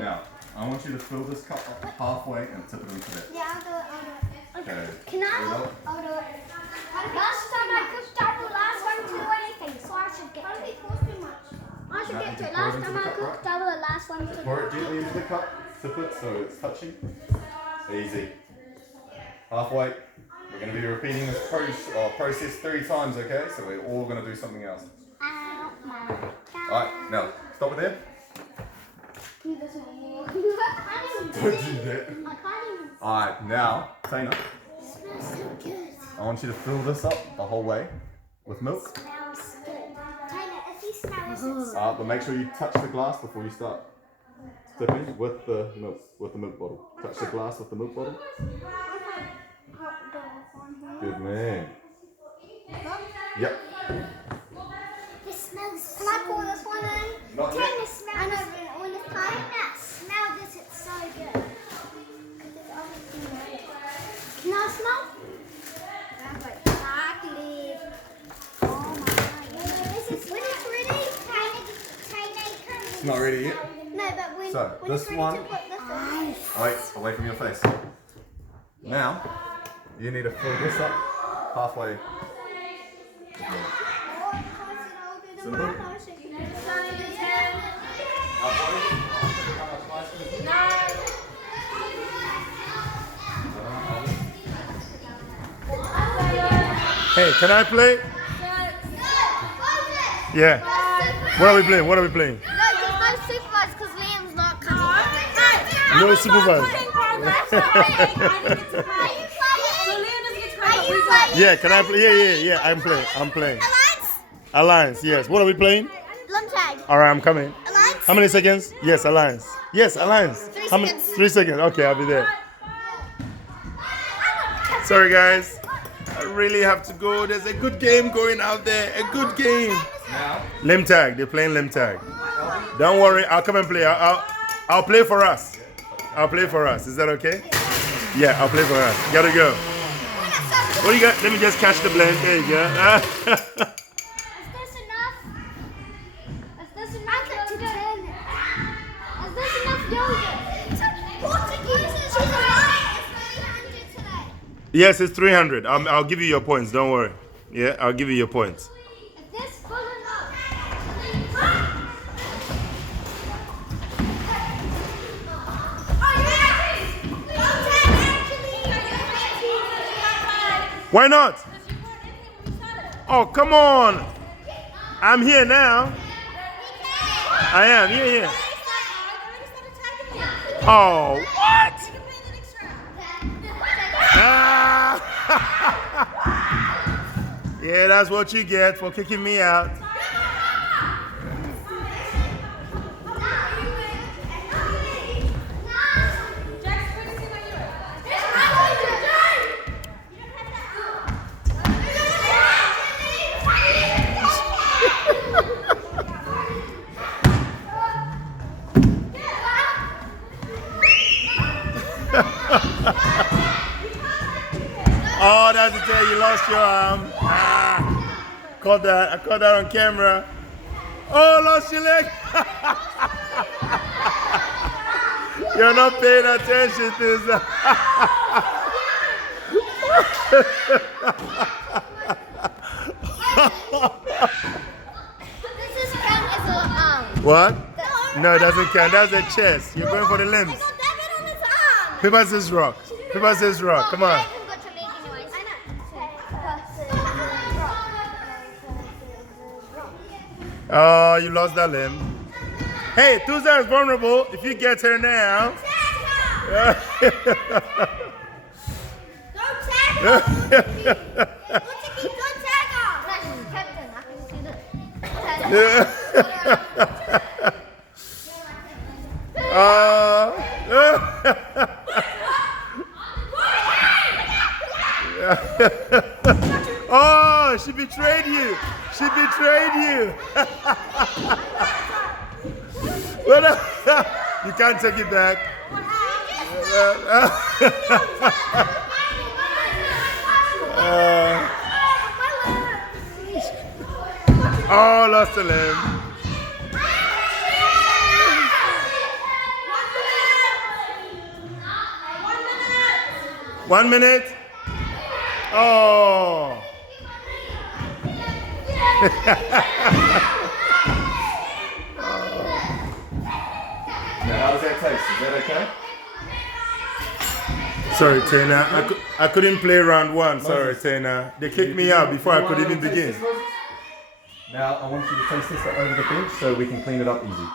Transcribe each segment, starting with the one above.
Now, I want you to fill this cup up halfway and tip it into there. Yeah, I'll do it. Okay. Can I? I'll do it. Last time I cooked up the last one to do anything, so I should get to it. I should get to it. Last time I cooked double the last one to do. Pour it gently into the cup, tip it so it's touching. Easy. Halfway. We're going to be repeating this process 3 times, okay? So we're all going to do something else. Alright, now, stop it there. Do this one more. Don't do that. Alright, now, Tana, It smells so good. I want you to fill this up the whole way with milk. It smells good. Taylor, if you smell this, But make sure you touch the glass before you start tipping with the milk bottle. Touch the glass with the milk bottle. Good man. Yep. it smells so Can I pour this one in? Not yet. Taylor smells. I know, but when it's time, smell this, it's so good. Because it's obviously made. Can I smell? That's like chocolate. Oh my goodness. When it's ready, It's not ready yet. No, but when, So, when this it's ready one- to put this in. Wait, away from your face. Now, you need to fill this up halfway. Simple. Hey, can I play? Yeah. What are we playing? What are we playing? No, there's no supervise because Liam's not coming. No supervise. Yeah, can I play? Yeah. I'm playing. Alliance, yes. What are we playing? Tag. All right, I'm coming. Alliance? How many seconds? Yes, Alliance. Yes, Alliance. 3 How many? seconds. 3 seconds. Okay, I'll be there. Sorry, guys. I really have to go. There's a good game going out there. A good game. Now, Limb tag. They're playing limb tag. Don't worry. I'll come and play. I'll play for us. I'll play for us. Is that okay? Yeah, I'll play for us. Gotta go. What do you got? Let me just catch the blend. There you go. Is this enough? Is this enough yogurt? Is this enough yogurt? Portuguese. She's alive. It's 300 today. Yes, it's 300. I'll give you your points. Don't worry. Yeah, I'll give you your points. Is this full enough? Why not? Oh, come on. I'm here now. I am. Yeah. Oh, what? Ah. Yeah, that's what you get for kicking me out. Oh, that's the day you lost your arm. Caught that. I caught that on camera. Oh, lost your leg. You're not paying attention to this. This is count as a What? No, it doesn't count. That's a chest. You're going for the limbs. I got that on his arm. Paper, scissors, rock. Paper, scissors, rock. Come on. I haven't got to make anyways. Oh, you lost that limb. Hey, Tusa is vulnerable. If you get her now. Don't tag her! Don't tag her! Captain, I can see this. Oh, she betrayed you. She betrayed you. You can't take it back. Oh, lost a limb. 1 minute. Oh. Now, how does that taste? Is that okay? Sorry, Tana. I couldn't play round 1. Sorry, Tana. They kicked me out before I could even begin. Now, I want you to taste this over the bench so we can clean it up easy.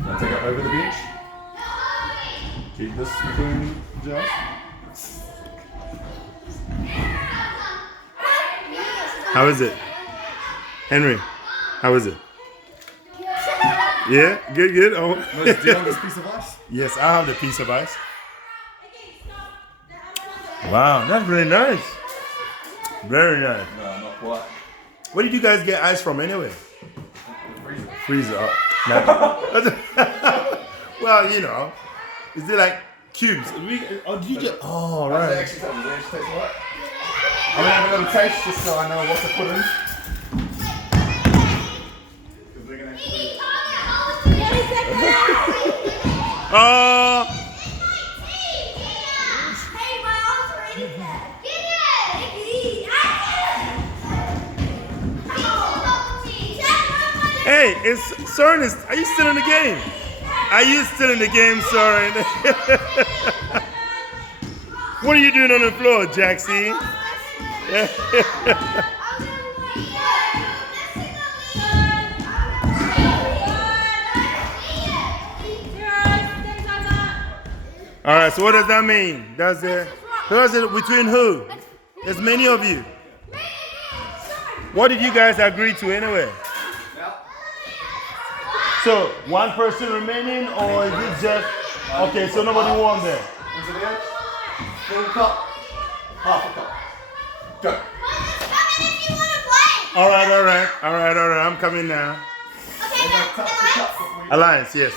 Now, take it over the bench. Keep this between just. How is it? Henry, how is it? Yeah? Good, good. Oh. Moses, do you want this piece of ice? Yes, I have the piece of ice. Wow, that's really nice. Very nice. No, not quite. Where did you guys get ice from anyway? Freezer. Freezer. Oh, well, you know, is it like cubes? Or did you just? Oh, Does it right. actually taste alright? I'm gonna have a little taste just so I know what to put in. 'Cause we're gonna actually. Oh, hey, it's Soren. Are you still in the game? Are you still in the game, Soren? What are you doing on the floor, Jaxie? All right. So what does that mean? Does it between who? There's many of you. What did you guys agree to anyway? So one person remaining, or is it just okay? So nobody won there. Into the edge. Full cup. Half a cup. Go. All right. I'm coming now. Alliance, yes.